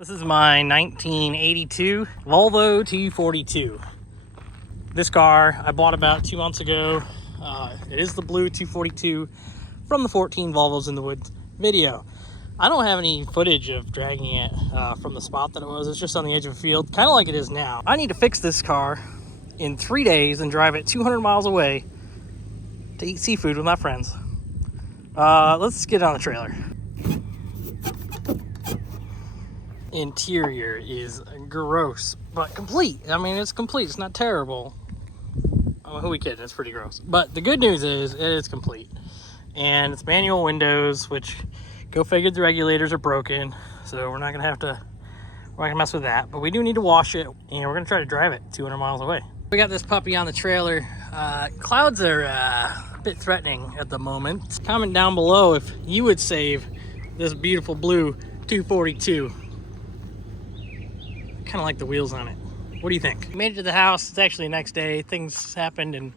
This is my 1982 Volvo 242. This car I bought about 2 months ago. It is the blue 242 from the 14 Volvos in the Woods video. I don't have any footage of dragging it from the spot that it was. It's just on the edge of a field, kind of like it is now. I need to fix this car in 3 days and drive it 200 miles away to eat seafood with my friends. Let's get on the trailer. Interior is gross, but complete. I mean, it's complete. It's not terrible. I mean, who we kidding? It's pretty gross. But the good news is it is complete. And it's manual windows, which go figure the regulators are broken. So we're not going to mess with that. But we do need to wash it, and we're going to try to drive it 200 miles away. We got this puppy on the trailer. Clouds are a bit threatening at the moment. Comment down below if you would save this beautiful blue 242. Kind of like the wheels on it. What do you think? Made it to the house. It's actually the next day. Things happened, and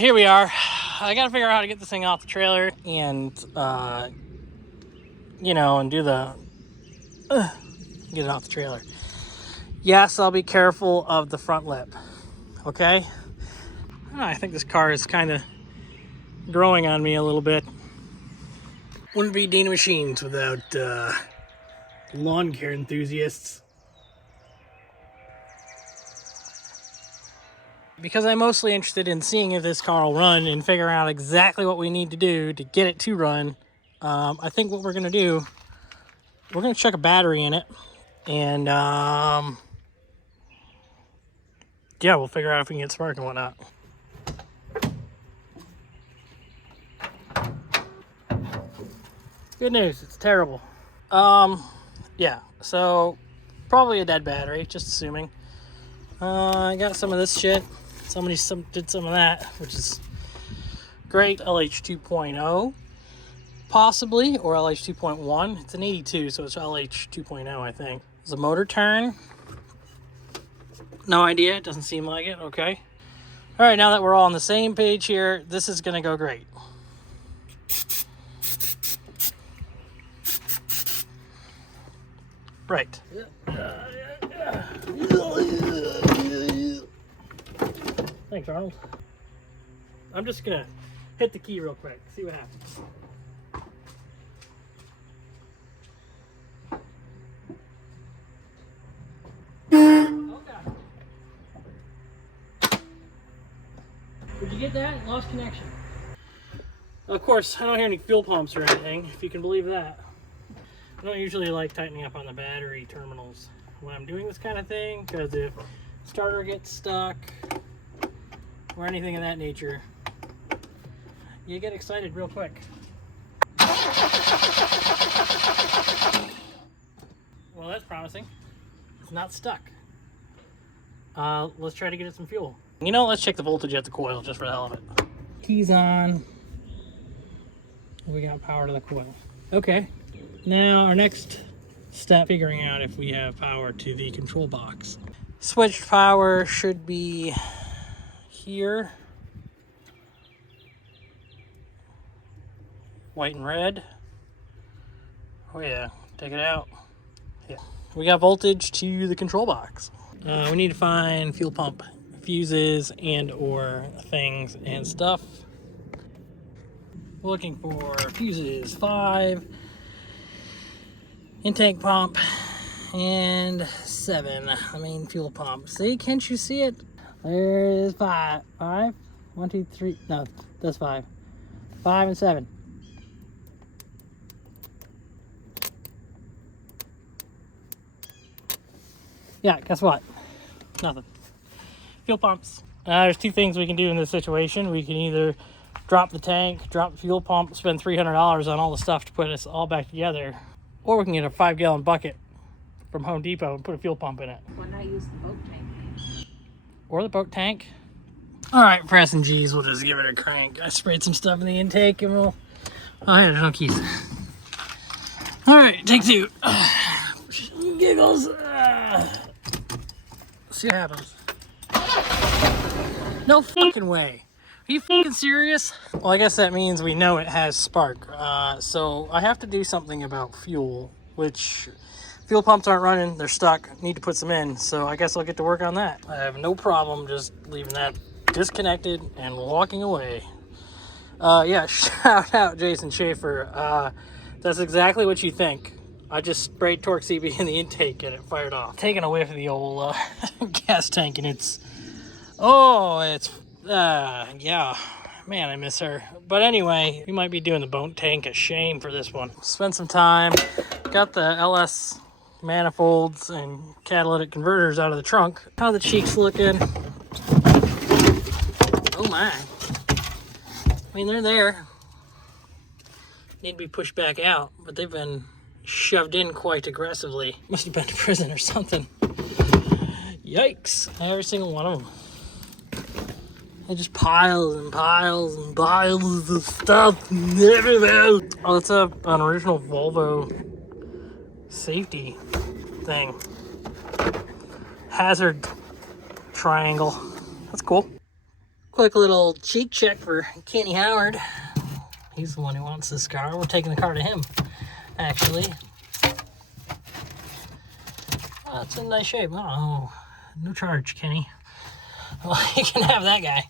here we are. I gotta figure out how to get this thing off the trailer and you know, and do the get it off the trailer. Yes, I'll be careful of the front lip. Okay. I think this car is kind of growing on me a little bit. Wouldn't be Dana Machines without lawn care enthusiasts. Because I'm mostly interested in seeing if this car will run and figuring out exactly what we need to do to get it to run. I think what we're going to do, we're going to check a battery in it. And yeah, we'll figure out if we can get spark and whatnot. Good news, it's terrible. Yeah, so probably a dead battery, just assuming. I got some of this shit. Somebody did some of that, which is great. LH 2.0, possibly, or LH 2.1. It's an 82, so it's LH 2.0, I think. There's a motor turn. No idea. It doesn't seem like it. Okay. All right, now that we're all on the same page here, this is going to go great. Right. Thanks, Arnold. I'm just gonna hit the key real quick, see what happens. Okay. Did you get that? Lost connection. Of course, I don't hear any fuel pumps or anything, if you can believe that. I don't usually like tightening up on the battery terminals when I'm doing this kind of thing, because if starter gets stuck or anything of that nature, you get excited real quick. Well, that's promising. It's not stuck. Let's try to get it some fuel. You know, let's check the voltage at the coil just for the hell of it. Keys on. We got power to the coil. Okay. Now our next step, figuring out if we have power to the control box. Switched power should be here. White and red. Oh yeah, take it out. Yeah. We got voltage to the control box. We need to find fuel pump fuses and or things and stuff. We're looking for fuses 5, intake pump, and 7. I mean fuel pump. See, can't you see it? There's 5. 5? 1, 2, 3. No, that's 5. 5 and 7. Yeah, guess what? Nothing. Fuel pumps. There's 2 things we can do in this situation. We can either drop the tank, drop the fuel pump, spend $300 on all the stuff to put us all back together, or we can get a 5-gallon bucket from Home Depot and put a fuel pump in it. Why not use the boat tank? Or the boat tank. All right, press and G's, we'll just give it a crank. I sprayed some stuff in the intake and we'll... Oh yeah, there's no keys. All right, take 2. Giggles. See what happens. No fucking way. Are you fucking serious? Well, I guess that means we know it has spark. So I have to do something about fuel, which Fuel pumps aren't running, they're stuck, need to put some in, so I guess I'll get to work on that. I have no problem just leaving that disconnected and walking away. Yeah, shout out Jason Schaefer. That's exactly what you think. I just sprayed Torque CB in the intake and it fired off. Taking a whiff of the old gas tank and yeah, man, I miss her. But anyway, we might be doing the boat tank a shame for this one. Spend some time, got the LS manifolds and catalytic converters out of the trunk. How the cheeks looking? Oh my. I mean, they're there. Need to be pushed back out, but they've been shoved in quite aggressively. Must have been to prison or something. Yikes. Every single one of them. They just piles and piles and piles of stuff everywhere. Oh, it's an original Volvo safety thing. Hazard triangle. That's cool. Quick little cheek check for Kenny Howard. He's the one who wants this car. We're taking the car to him, actually. Oh, it's in nice shape. Oh, no charge, Kenny. Well, you can have that guy.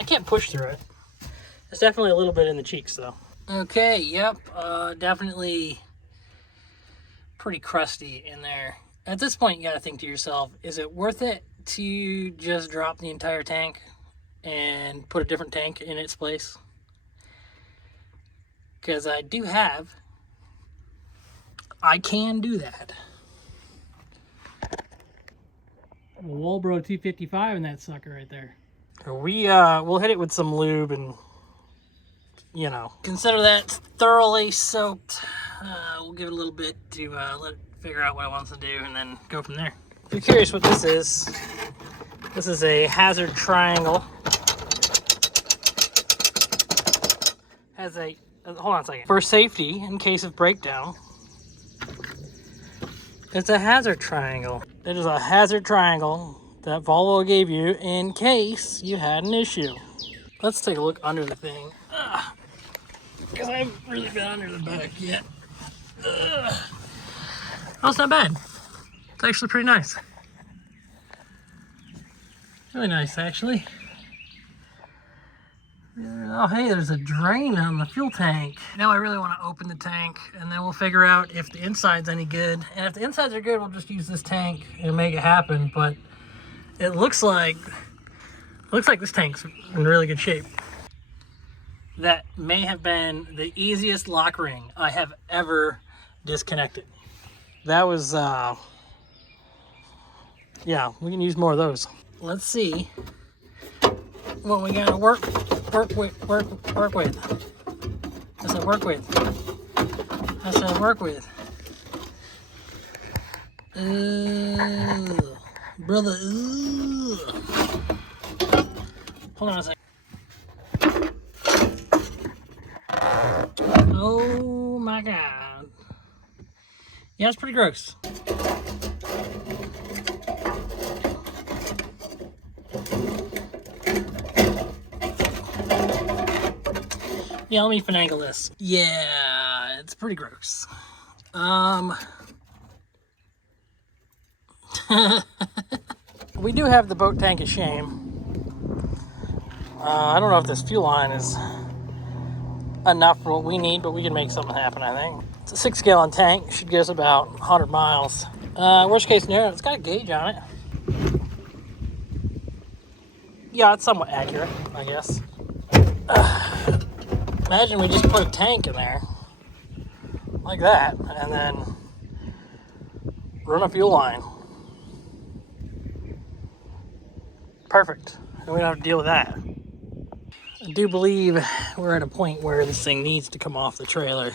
I can't push through it. There's definitely a little bit in the cheeks, though. Okay, yep, definitely pretty crusty in there. At this point, you gotta think to yourself, is it worth it to just drop the entire tank and put a different tank in its place? Because I can do that. Walbro 255 in that sucker right there. We'll hit it with some lube and, you know, consider that thoroughly soaked. We'll give it a little bit to let it figure out what it wants to do and then go from there. If you're curious what this is a hazard triangle. Has a, hold on a second. For safety, in case of breakdown, it's a hazard triangle. It is a hazard triangle that Volvo gave you in case you had an issue. Let's take a look under the thing. Because I haven't really been under the back yet. Oh, it's not bad. It's actually pretty nice. Really nice, actually. Oh, hey, there's a drain on the fuel tank. Now I really want to open the tank, and then we'll figure out if the inside's any good. And if the insides are good, we'll just use this tank and make it happen. But it looks like this tank's in really good shape. That may have been the easiest lock ring I have ever disconnected. That was, yeah, we can use more of those. Let's see what we gotta work with. I said work with. Brother, Hold on a second. Oh my God. Yeah, it's pretty gross. Yeah, let me finagle this. Yeah, it's pretty gross. We do have the boat tank of shame. I don't know if this fuel line is enough for what we need, but we can make something happen, I think. It's a 6-gallon tank. Should get us about 100 miles. Worst case scenario, it's got a gauge on it. Yeah, it's somewhat accurate, I guess. Imagine we just put a tank in there like that and then run a fuel line. Perfect. And we don't have to deal with that. I do believe we're at a point where this thing needs to come off the trailer.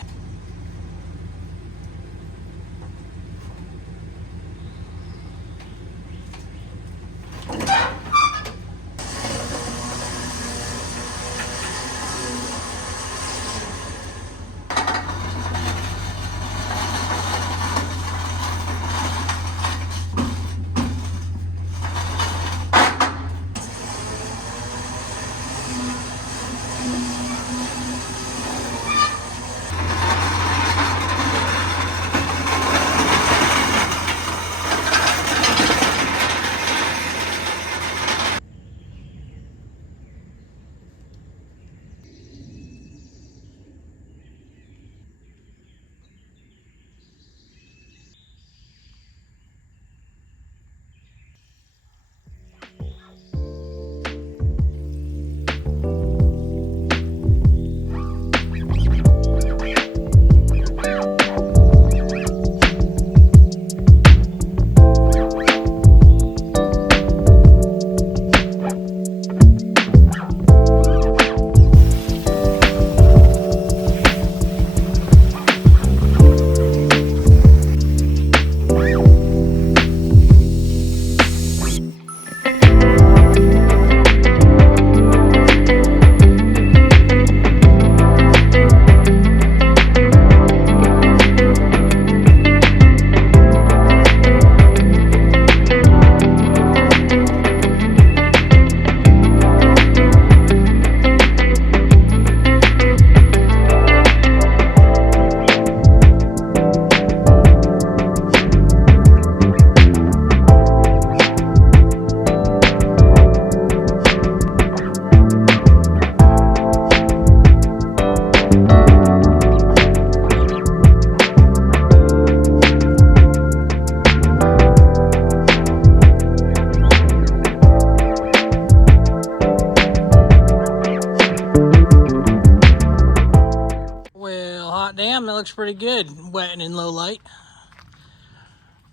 hot damn, that looks pretty good. Wet and in low light.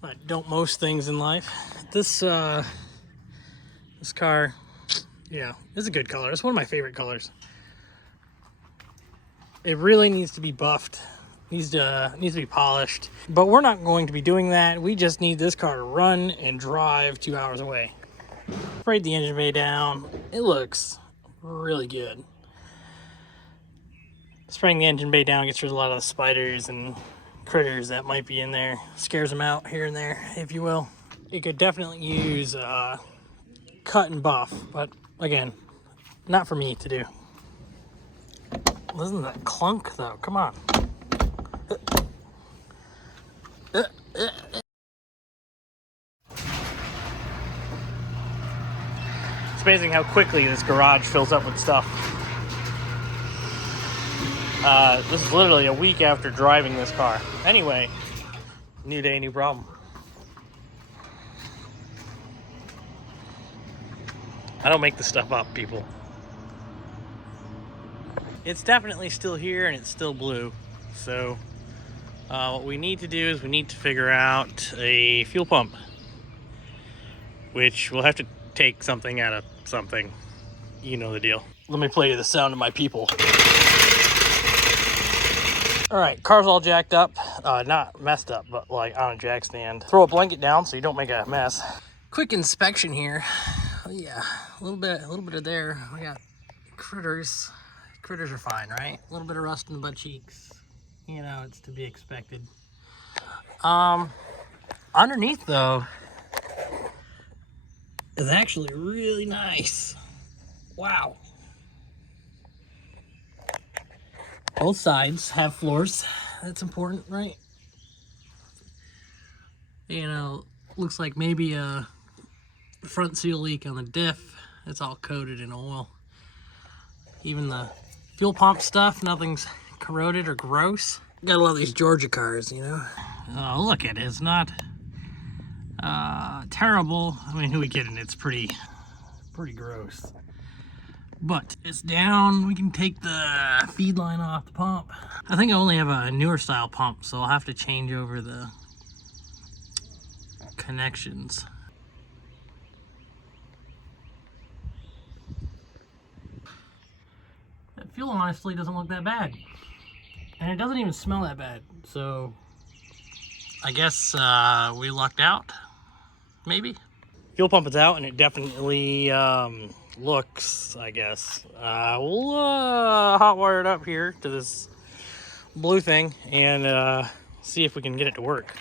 But don't most things in life. This car, yeah, it's a good color. It's one of my favorite colors. It really needs to be buffed. Needs to be polished. But we're not going to be doing that. We just need this car to run and drive 2 hours away. Sprayed the engine bay down. It looks really good. Spraying the engine bay down gets rid of a lot of the spiders and critters that might be in there. Scares them out here and there, if you will. It could definitely use cut and buff, but again, not for me to do. Listen to that clunk though, come on. It's amazing how quickly this garage fills up with stuff. This is literally a week after driving this car. Anyway, new day, new problem. I don't make this stuff up, people. It's definitely still here and it's still blue. So what we need to do is we need to figure out a fuel pump, which we'll have to take something out of something. You know the deal. Let me play you the sound of my people. All right, car's all jacked up. Not messed up, but like on a jack stand. Throw a blanket down so you don't make a mess. Quick inspection here. Oh, yeah, a little bit of there. We got critters. Critters are fine, right? A little bit of rust in the butt cheeks. You know, it's to be expected. Underneath though is actually really nice. Wow. Both sides have floors. That's important, right? You know, looks like maybe a front seal leak on the diff. It's all coated in oil. Even the fuel pump stuff, nothing's corroded or gross. Gotta love these Georgia cars, you know? Oh, look at it. It's not terrible. I mean, who are we kidding? It's pretty gross. But it's down. We can take the feed line off the pump. I think I only have a newer style pump, so I'll have to change over the connections. That fuel honestly doesn't look that bad. And it doesn't even smell that bad. So I guess we lucked out, maybe? Fuel pump is out and it definitely looks, I guess. We'll hot wire it up here to this blue thing and see if we can get it to work.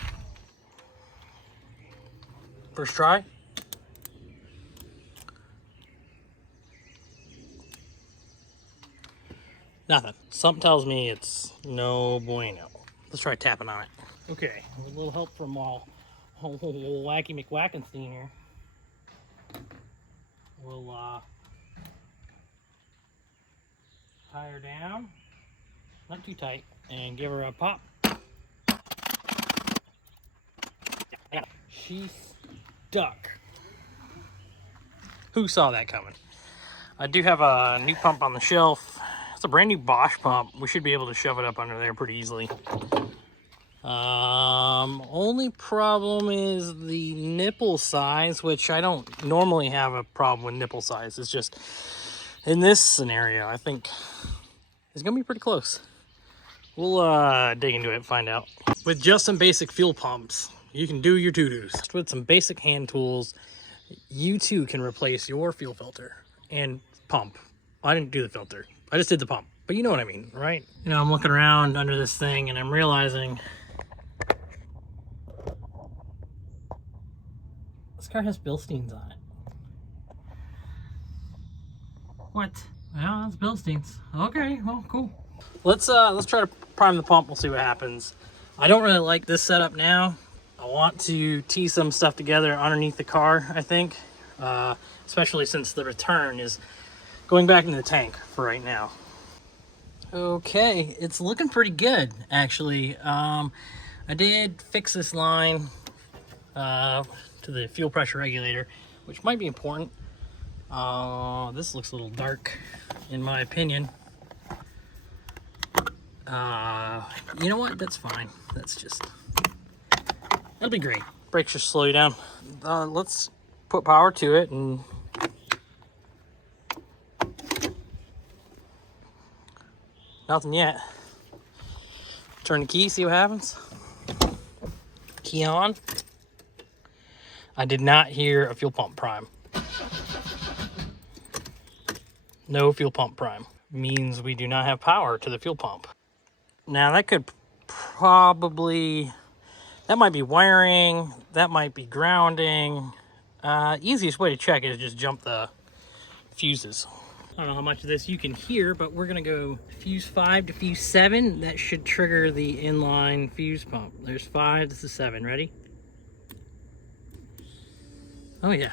First try. Nothing. Something tells me it's no bueno. Let's try tapping on it. Okay, with a little help from old Wacky McWackenstein here. We'll tie her down, not too tight, and give her a pop. She's stuck. Who saw that coming? I do have a new pump on the shelf. It's a brand new Bosch pump. We should be able to shove it up under there pretty easily. Only problem is the nipple size, which I don't normally have a problem with nipple size. It's just in this scenario, I think it's gonna be pretty close. We'll dig into it and find out. With just some basic fuel pumps, you can do your doo-doos. With some basic hand tools, you too can replace your fuel filter and pump. I didn't do the filter. I just did the pump, but you know what I mean, right? You know, I'm looking around under this thing and I'm realizing this car has Bilsteins on it. What? Well, that's Bilsteins. Okay, well, cool. Let's try to prime the pump. We'll see what happens. I don't really like this setup now. I want to tee some stuff together underneath the car, I think, especially since the return is going back into the tank for right now. Okay, it's looking pretty good, actually. I did fix this line to the fuel pressure regulator, which might be important. This looks a little dark, in my opinion. You know what? That's fine. That'll be great. Brakes just slow you down. Let's put power to it and nothing yet. Turn the key, see what happens. Key on. I did not hear a fuel pump prime. No fuel pump prime. Means we do not have power to the fuel pump. Now that could probably, that might be wiring, that might be grounding. Easiest way to check is just jump the fuses. I don't know how much of this you can hear, but we're gonna go fuse 5 to fuse 7. That should trigger the inline fuse pump. There's 5, this is 7, ready? Oh yeah.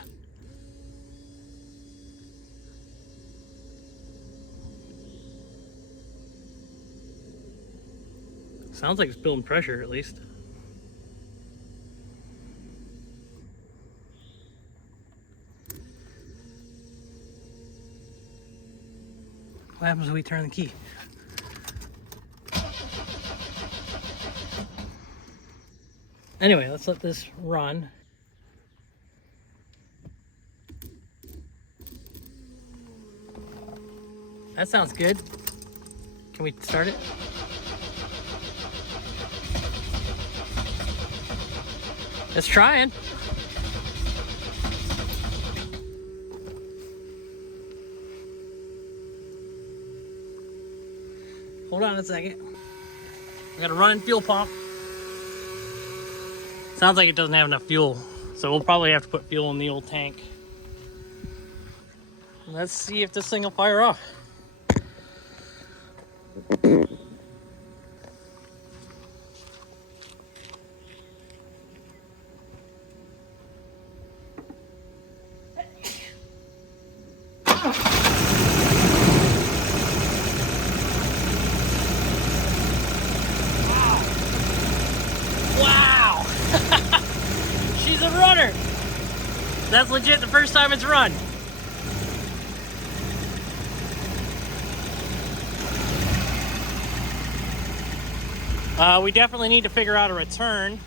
Sounds like it's building pressure at least. What happens when we turn the key? Anyway, let's let this run. That sounds good. Can we start it? It's trying. Hold on a second. We got a running fuel pump. Sounds like it doesn't have enough fuel, so we'll probably have to put fuel in the old tank. Let's see if this thing will fire off. Wow! She's a runner! That's legit the first time it's run. We definitely need to figure out a return.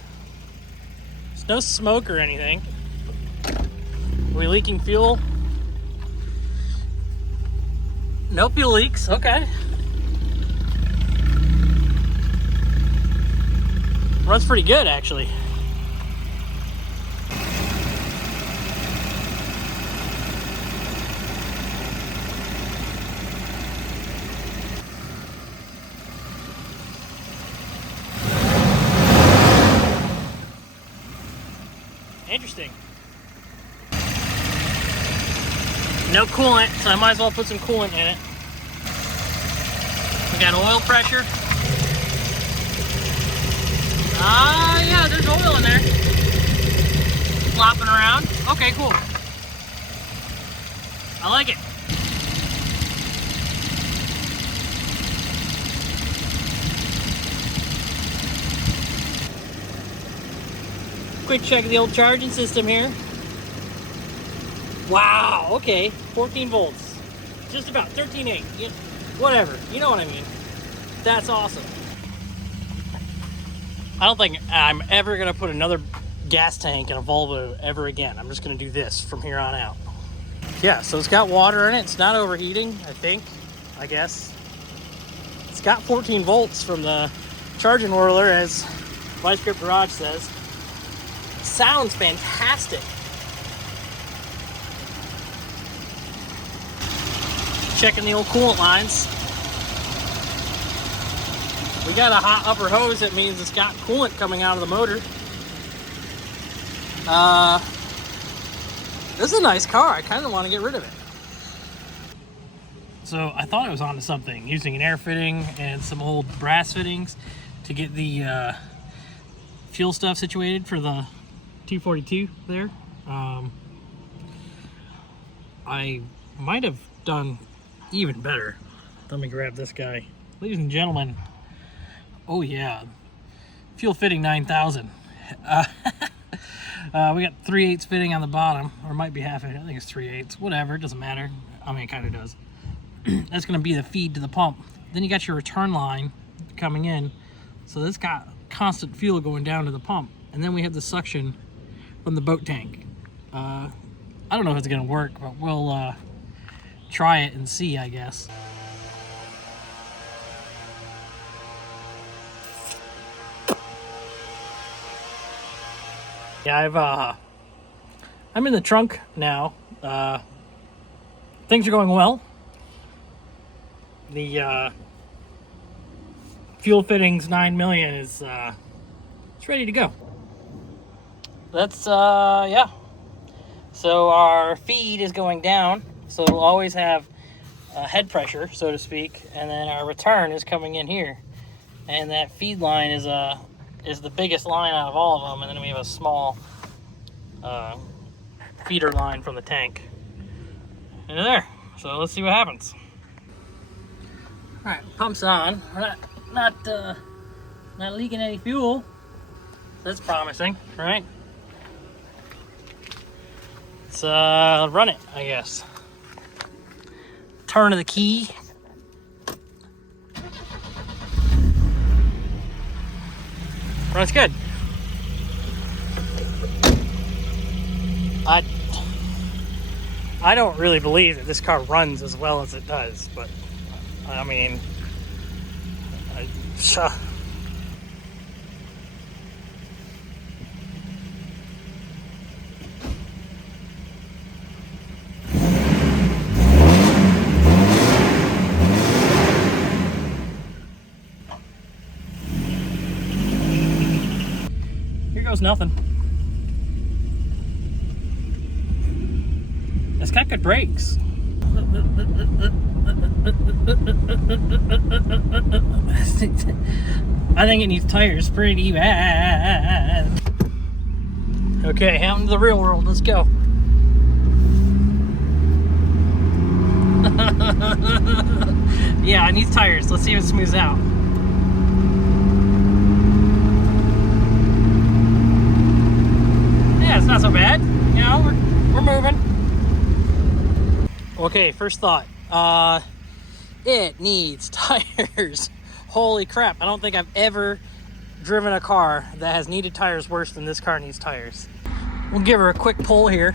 There's no smoke or anything. Are we leaking fuel? No fuel leaks, okay. Runs pretty good, actually. Interesting. No coolant, so I might as well put some coolant in it. We got oil pressure. Yeah, there's oil in there. Flopping around. Okay, cool. I like it. Quick check of the old charging system here. Wow, okay, 14 volts. Just about 13.8. Whatever, you know what I mean. That's awesome. I don't think I'm ever gonna put another gas tank in a Volvo ever again. I'm just gonna do this from here on out. Yeah, so it's got water in it. It's not overheating, I guess. It's got 14 volts from the charging whirler, as Vice Grip Garage says. Sounds fantastic. Checking the old coolant lines. We got a hot upper hose. That means it's got coolant coming out of the motor. This is a nice car. I kind of want to get rid of it. So I thought I was onto something, using an air fitting and some old brass fittings to get the fuel stuff situated for the 242 there. I might have done even better. Let me grab this guy. Ladies and gentlemen, oh yeah, fuel fitting 9000. We got 3/8 fitting on the bottom, or it might be half. I think it's 3/8. Whatever, it doesn't matter. I mean, it kind of does. That's going to be the feed to the pump. Then you got your return line coming in. So this got constant fuel going down to the pump. And then we have the suction from the boat tank. I don't know if it's gonna work, but we'll try it and see, I guess. Yeah, I'm in the trunk now. Things are going well. The fuel fittings 9 million is it's ready to go. That's yeah. So our feed is going down, so it'll always have head pressure, so to speak, and then our return is coming in here, and that feed line is the biggest line out of all of them, and then we have a small feeder line from the tank. And there. So let's see what happens. All right, pump's on. We're not leaking any fuel. That's promising, right? Let's run it, I guess. Turn of the key. Runs good. I don't really believe that this car runs as well as it does, but I mean, here goes nothing. It's got good brakes. I think it needs tires pretty bad. Okay, out into the real world. Let's go. Yeah, it needs tires. Let's see if it smooths out. Yeah, it's not so bad. You know, we're moving. Okay, first thought. It needs tires. Holy crap. I don't think I've ever driven a car that has needed tires worse than this car needs tires. We'll give her a quick pull here.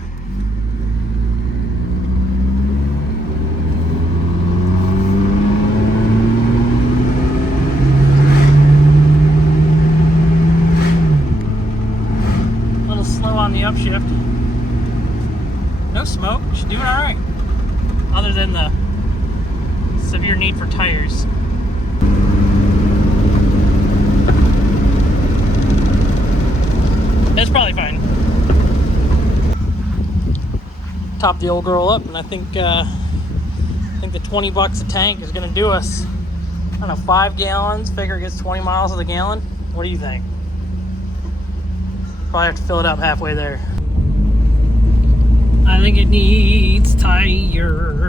A little slow on the upshift. No smoke. She's doing all right. Other than the severe need for tires. It's probably fine. Top the old girl up, and I think the 20 bucks a tank is gonna do us. I don't know, 5 gallons. Figure it gets 20 miles to the gallon. What do you think? Probably have to fill it up halfway there. I think it needs tires.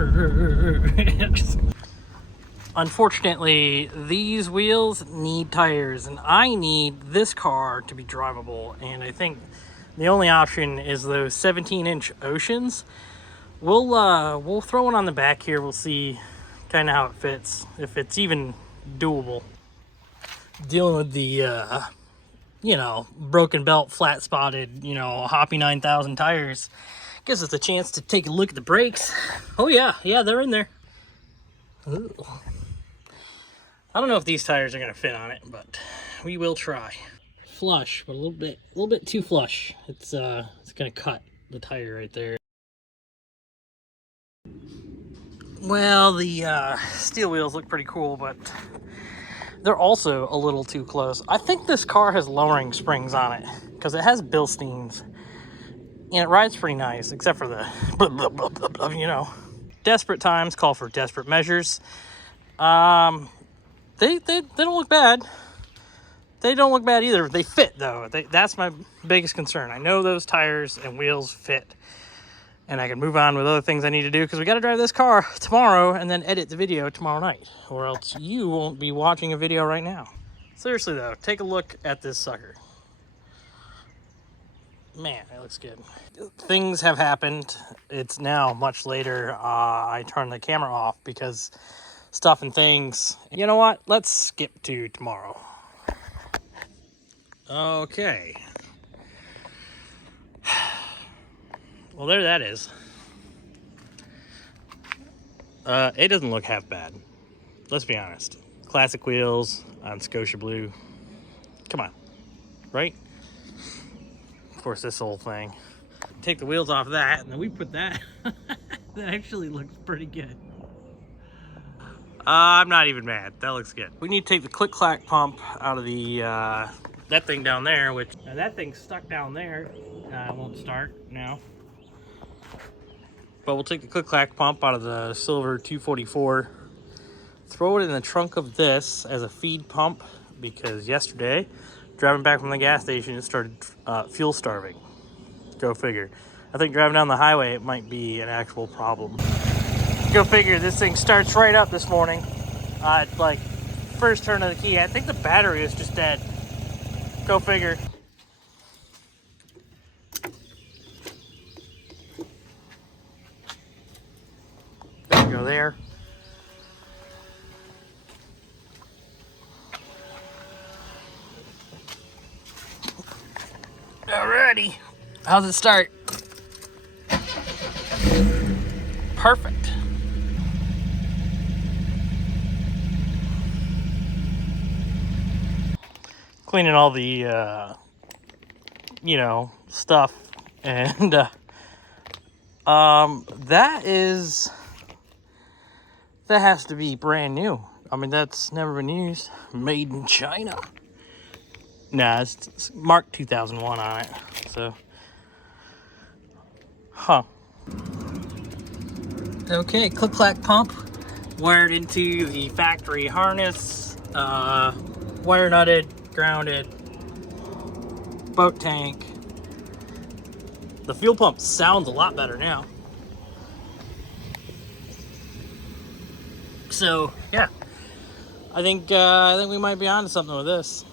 Unfortunately, these wheels need tires, and I need this car to be drivable, and I think the only option is those 17-inch Oceans. We'll throw one on the back here. We'll see kind of how it fits, if it's even doable. Dealing with the you know, broken belt, flat spotted, you know, Hoppy 9000 tires gives us a chance to take a look at the brakes. Oh yeah, they're in there. Ooh. I don't know if these tires are gonna fit on it, but we will try. Flush, but a little bit too flush. It's gonna cut the tire right there. Well, the steel wheels look pretty cool, but they're also a little too close. I think this car has lowering springs on it because it has Bilsteins, and it rides pretty nice, except for the blah, blah, blah, blah, blah, you know. Desperate times call for desperate measures. They don't look bad. They don't look bad either. They fit, though. That's my biggest concern. I know those tires and wheels fit, and I can move on with other things I need to do, because we got to drive this car tomorrow and then edit the video tomorrow night, or else you won't be watching a video right now. Seriously, though, take a look at this sucker. Man, it looks good. Things have happened. It's now much later. I turned the camera off because stuff and things. You know what? Let's skip to tomorrow. Okay. Well, there that is. It doesn't look half bad. Let's be honest. Classic wheels on Scotia Blue. Come on. Right? Of course, this whole thing. Take the wheels off that, and then we put that. That actually looks pretty good. I'm not even mad. That looks good. We need to take the click-clack pump out of the that thing down there, which that thing's stuck down there. Won't start now. But we'll take the click-clack pump out of the silver 244, throw it in the trunk of this as a feed pump, because yesterday, driving back from the gas station, it started fuel starving. Go figure. I think driving down the highway, it might be an actual problem. Go figure, this thing starts right up this morning. Like, first turn of the key. I think the battery is just dead. Go figure. There we go there. Alrighty. How's it start? Perfect. Cleaning all the, stuff. And, that has to be brand new. I mean, that's never been used. Made in China. Nah, it's marked 2001 on it. So, Okay, click-clack pump wired into the factory harness, wire nutted, grounded, boat tank. The fuel pump sounds a lot better now. So yeah, I think we might be onto something with this.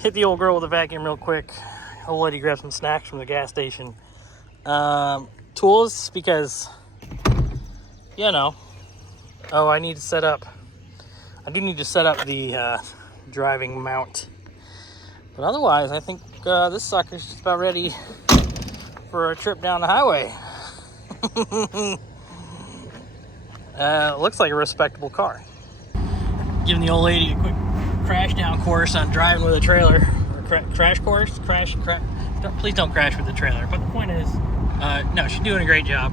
Hit the old girl with a vacuum real quick. Old lady grabbed some snacks from the gas station. Tools, because oh, I do need to set up the driving mount. But otherwise, I think this sucker's just about ready for a trip down the highway. Looks like a respectable car. Giving the old lady a quick crash down course on driving with a trailer. Or crash course? Crash. Please don't crash with the trailer. But the point is, no, she's doing a great job.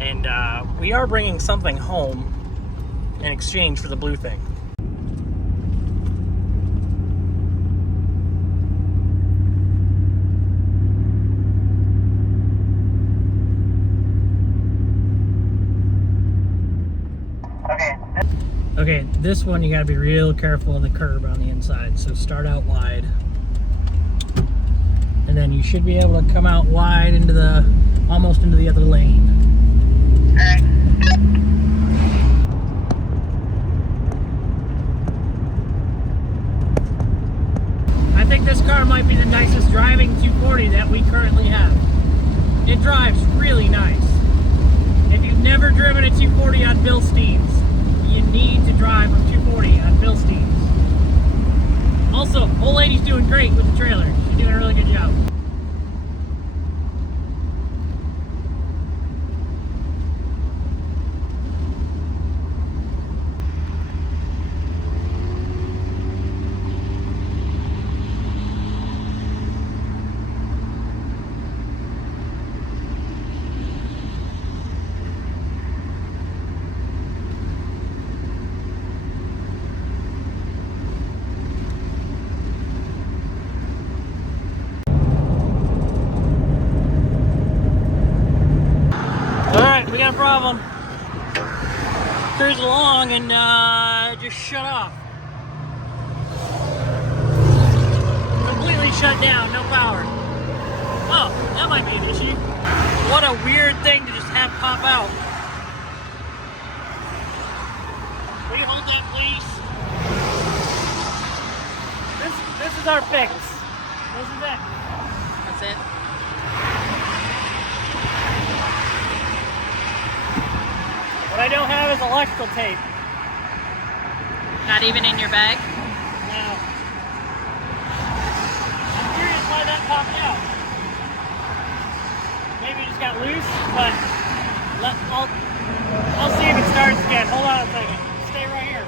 And we are bringing something home in exchange for the blue thing. Okay, this one you gotta be real careful of the curb on the inside. So start out wide. And then you should be able to come out wide into almost into the other lane. Alright. I think this car might be the nicest driving 240 that we currently have. It drives really nice. If you've never driven a 240 on Bilsteins, you need to drive a 240 on Bilsteins. Also, old lady's doing great with the trailer. She's doing a really good job. We got a problem. Cruising along and just shut off. Completely shut down, no power. Oh, that might be an issue. What a weird thing to just have pop out. Will you hold that, please? This is our fix. This is it. That's it. What I don't have is electrical tape. Not even in your bag? No. I'm curious why that popped out. Maybe it just got loose, but I'll see if it starts again. Hold on a second. Stay right here.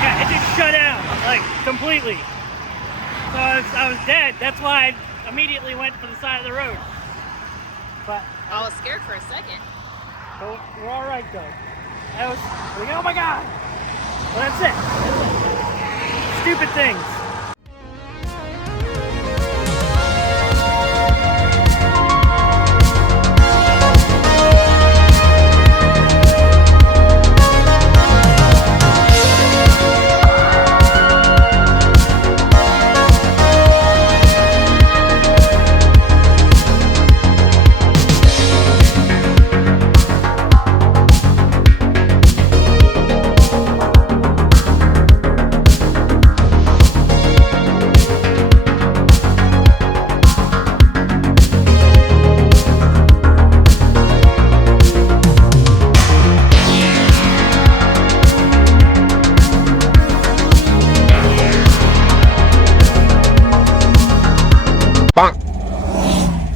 Yeah, it just shut down, like, completely. So I was dead. That's why I immediately went for the side of the road. But I was scared for a second. we're all right though. I was like, oh my god. Well, that's it. Stupid things.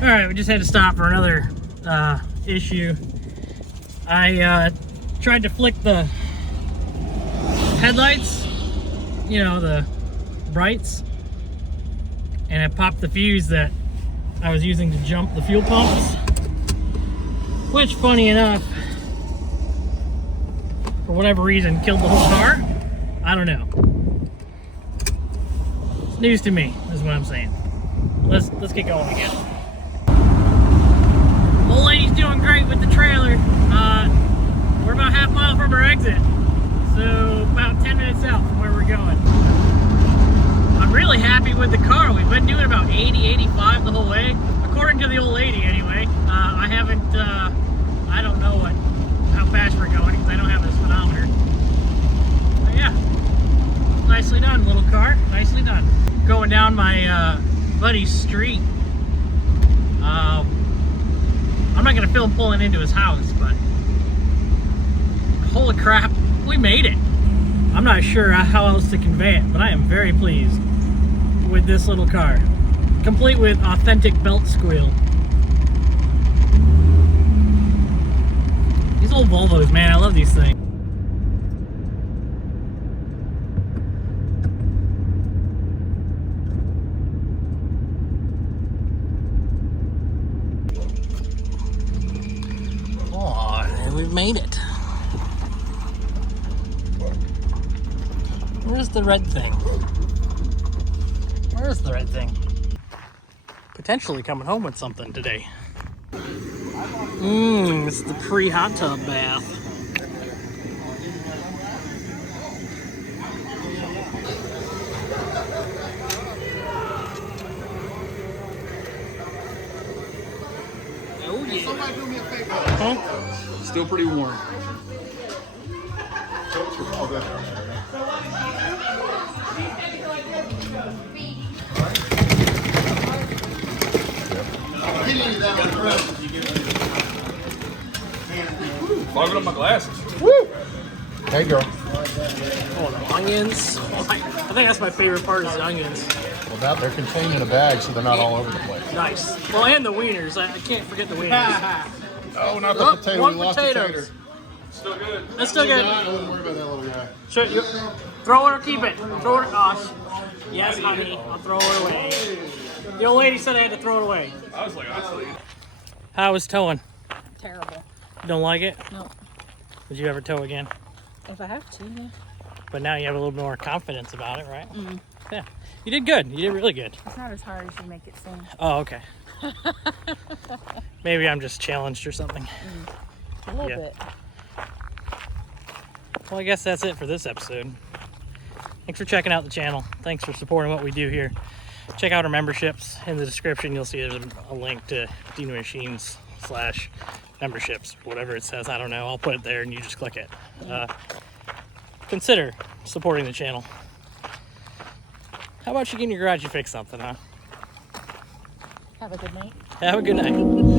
Alright, we just had to stop for another issue. I tried to flick the headlights, you know, the brights, and it popped the fuse that I was using to jump the fuel pumps, which, funny enough, for whatever reason, killed the whole car. I don't know. It's news to me, is what I'm saying. Let's get going again. Old lady's doing great with the trailer. We're about half mile from our exit, so about 10 minutes out from where we're going. I'm really happy with the car. We've been doing about 80, 85 the whole way, according to the old lady anyway. I haven't, I don't know how fast we're going because I don't have the speedometer. But yeah, nicely done, little car, nicely done. Going down my buddy's street. I'm not gonna film pulling into his house, but holy crap, we made it. I'm not sure how else to convey it, but I am very pleased with this little car, complete with authentic belt squeal. These old Volvos, man, I love these things. We've made it. Where's the red thing? Where's the red thing? Potentially coming home with something today. This is the pre-hot tub bath. Oh yeah. Somebody do me a favor. Huh? Still pretty warm. Fogging up my glasses. Woo! Hey, girl. Oh, the onions. Oh, I think that's my favorite part is the onions. Well, now they're contained in a bag, so they're not all over the place. Nice. Well, and the wieners. I can't forget the wieners. Oh, not the potato. One We lost potatoes. the tater. Still good. That's still good. I wouldn't worry about that little guy. Sure, you throw it or keep it. Throw it. Yes, honey. I'll throw it away. The old lady said I had to throw it away. I was like, honestly. How was towing? Terrible. You don't like it? No. Would you ever tow again? If I have to, yeah. But now you have a little more confidence about it, right? Mm. Yeah. You did good. You did really good. It's not as hard as you make it seem. Oh, okay. Maybe I'm just challenged or something. A little Yeah. bit. Well, I guess that's it for this episode. Thanks for checking out the channel. Thanks for supporting what we do here. Check out our memberships. In the description, you'll see there's a link to Dino Machines /memberships, whatever it says. I don't know. I'll put it there and you just click it. consider supporting the channel. How about you get in your garage and fix something, huh? Have a good night. Have a good night.